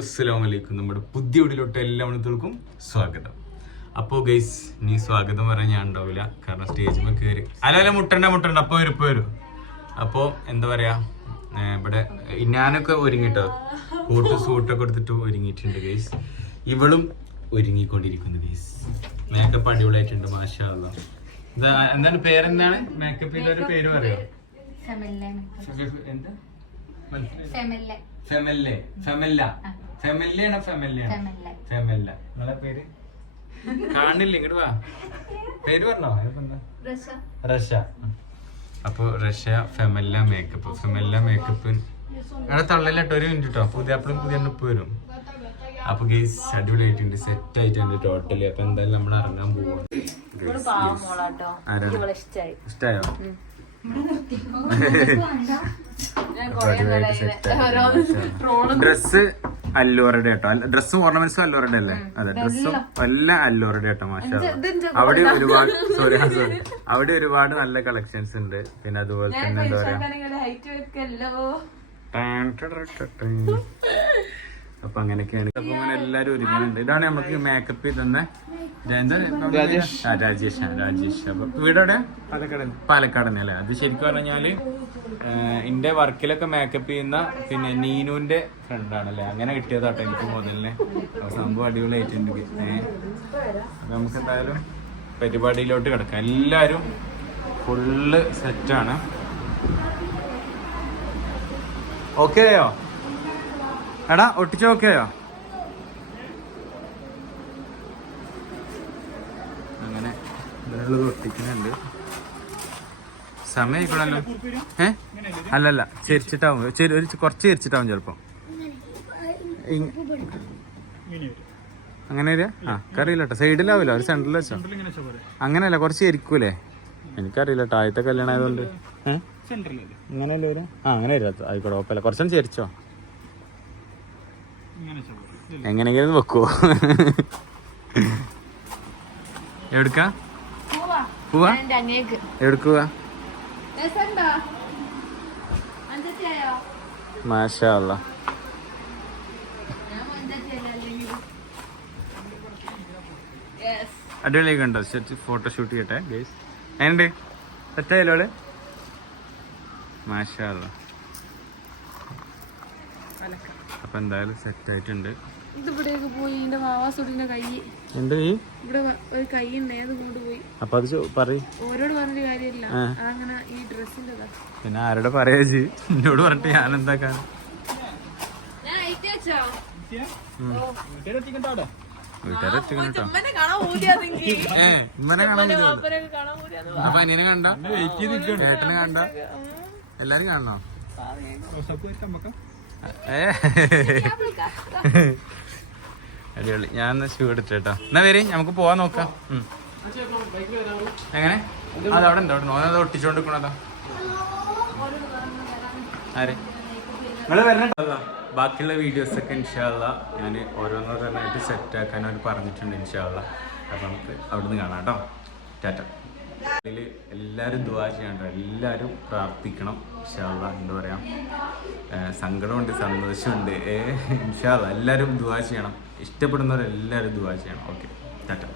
അസ്സലാമലൈക്കും. നമ്മുടെ പുതിയ വീട്ടിലോട്ട് എല്ലാ മണിത്തോൾക്കും സ്വാഗതം. അപ്പോൾ ഗൈസ് നീ സ്വാഗതം പറയാൻ ഞാൻ ഉണ്ടാവില്ല. കാരണം സ്റ്റേജിൽ കയറി അല്ല അല്ല മുട്ടണ്ട മുട്ടണ്ട. അപ്പോൾ വരും ഇപ്പോൾ വരും. അപ്പോൾ എന്താ പറയാ? ഇവിടെ ഞാനൊക്കെ ഒരുങ്ങിട്ടോ? കൂട്ട് സൂട്ടൊക്കെ എടുത്തിട്ട് ഒരുങ്ങിയിട്ടുണ്ട് ഗൈസ് ഇവളും ഒരുങ്ങിക്കൊണ്ടിരിക്കുന്നു ഗൈസ് മേക്കപ്പ് അടിപൊളിയായിട്ടുണ്ട് മാഷാ അല്ലാ. ഇതാ എന്താണ് പേരെന്താണ്? മേക്കപ്പ് ഒരു പേര് പറയാം? എന്താ ഫെമില്ലെ ഫെമെല്ല ഫെമല്ല ഫെമല്ലയാണോ ഫെമെല്ല നിങ്ങളെ പേര്? കാണില്ല? ഇങ്ങോട്ട് വാ. പേര് പറഞ്ഞോ? റഷ. അപ്പൊ റഷ ഫെമല്ല മേക്കപ്പ് ഫെമല്ല മേക്കപ്പ് അവിടെ തള്ളലായിട്ട് ഒരു മിനിറ്റ് കേട്ടോ പുതിയ അപ്പളും പുതിയ ഉപ്പ് വരും. അപ്പൊ ഗേസ് അടിപൊളിയായിട്ടുണ്ട്. സെറ്റ് ആയിട്ടുണ്ട് ടോട്ടലി അപ്പൊ എന്തായാലും നമ്മൾ ഇറങ്ങാൻ പോവാണ്. ആരാണ്? ഇഷ്ടായോ. ഡ്രസ് അല്ലൂറുടെ കേട്ടോ. ഡ്രസ്സും ഓർണമെന്റ്സും അല്ലൂറുടെ അല്ലേ? അതെ ഡ്രസ്സും എല്ലാം അല്ലൂറുടെ കേട്ടോ മാഷാ അവിടെ ഒരുപാട് സോറി സോറി അവിടെ ഒരുപാട് നല്ല കളക്ഷൻസ് ഉണ്ട്. പിന്നെ അതുപോലെ തന്നെ എന്താ പറയാ. അപ്പൊ അങ്ങനെയൊക്കെയാണ്. അപ്പൊ അങ്ങനെ എല്ലാരും ഒരുങ്ങുന്നുണ്ട് ഇതാണ് നമുക്ക് മേക്കപ്പ് ചെയ്തെന്ന എന്താ? രാജേഷ്. ആ രാജേഷ് രാജേഷ്. അപ്പൊ വീടെവിടെ? പാലക്കാട്. പാലക്കാട് തന്നെ അല്ലേ? അത് ശരിക്കും പറഞ്ഞാൽ എന്റെ വർക്കിലൊക്കെ മേക്കപ്പ് ചെയ്യുന്ന പിന്നെ നീനുവിന്റെ ഫ്രണ്ടാണല്ലേ അങ്ങനെ കിട്ടിയതാട്ടോ എനിക്ക് മുതലിനെ. സംഭവം അടിപൊളിയായിട്ടുണ്ട്. നമുക്ക് എന്തായാലും പരിപാടിയിലോട്ട് കിടക്കാം. എല്ലാരും ഫുള്ള് സെറ്റാണ് ഓക്കെ ആയോ? എടാ ഒട്ടിച്ചു നോക്കിയോ അങ്ങനെ ഇതിനുള്ളത് ഒട്ടിക്കുന്നുണ്ട്. സമയം ആയിക്കോളല്ലോ. ഏ? അല്ലല്ല ചെരിച്ചിട്ടാവും. ചെരി ഒരു കുറച്ച് ചെരിച്ചിട്ടാവും ചിലപ്പോ. അങ്ങനെ വരിക? ആ കറിയില്ല കേട്ടോ സൈഡിലാവില്ല ഒരു സെന്ററിൽ വെച്ചോ. അങ്ങനെയല്ല കുറച്ച് എരിക്കൂലേ എനിക്കറിയില്ല കേട്ടോ ആദ്യത്തെ കല്യാണം ആയതുകൊണ്ട് ഏഹ് അങ്ങനെയല്ലേ വരാ ആ അങ്ങനെ വരാ ആയിക്കോട്ടെ കുഴപ്പമില്ല. കുറച്ചും ചേരിച്ചോ. എങ്ങനെയെങ്കിലും വെക്കുവോ എവിടുക്ക? പോവാ. അങ്ങേക്ക് എവിടുക്കുക മാഷല്ല അടിപൊളിയൊക്കെ ഉണ്ടോ ശരി ഫോട്ടോഷൂട്ട് ചെയ്യട്ടെ ഗേസ് എങ്ങനെയുണ്ട്? സെറ്റായാലോ അവൾ മാഷാ അല്ലാ അപ്പൊ എന്തായാലും സെറ്റ് ആയിട്ടുണ്ട്. പോയി എന്റെ കൈ. എന്ത് ഇവിടെ ഒരു കൈ ഉണ്ട് അത് കൊണ്ടുപോയി അപ്പൊ അത് പറയും. ഓരോട് പറഞ്ഞൊരു കാര്യമില്ല. ആ. അതങ്ങനെ ഈ ഡ്രസ്സിന്റെ പിന്നെ ആരോട് പറയാ ജി? എന്നോട് പറഞ്ഞിട്ട് ഞാൻ എന്താക്കാൻ അപ്പൊ അനിയനെ കണ്ട? ഏട്ടനെ കണ്ട? എല്ലാരും കാണണോ. അടിപൊളി. ഞാൻ ഷൂ എടുത്തേട്ടോ. എന്നാ വരി നമുക്ക് പോവാൻ നോക്കാം. എങ്ങനെ? അതവിടെ ഉണ്ടോ? അവിടെ ഓനത് ഒട്ടിച്ചോണ്ടിരിക്കണതാ? ആരെ? നിങ്ങൾ വരണോ. ബാക്കിയുള്ള വീഡിയോസ് ഒക്കെ ഇൻഷാല്ല ഞാൻ ഓരോന്നോരോന്നായിട്ട് സെറ്റ് ആക്കാൻ അവർ പറഞ്ഞിട്ടുണ്ട് ഇൻഷാല്ല അപ്പൊ നമുക്ക് അവിടുന്ന് കാണാം കേട്ടോ. ടാറ്റ. അതിൽ എല്ലാവരും ദുവാ ചെയ്യണ്ട എല്ലാവരും പ്രാർത്ഥിക്കണം ഇൻഷാല്ല എന്താ പറയുക സങ്കടമുണ്ട് സന്തോഷമുണ്ട്. ഇൻഷാല്ല എല്ലാവരും ദുവാ ചെയ്യണം. ഇഷ്ടപ്പെടുന്നവരെല്ലാവരും ദുവാ ചെയ്യണം. ഓക്കെ. ടാറ്റ.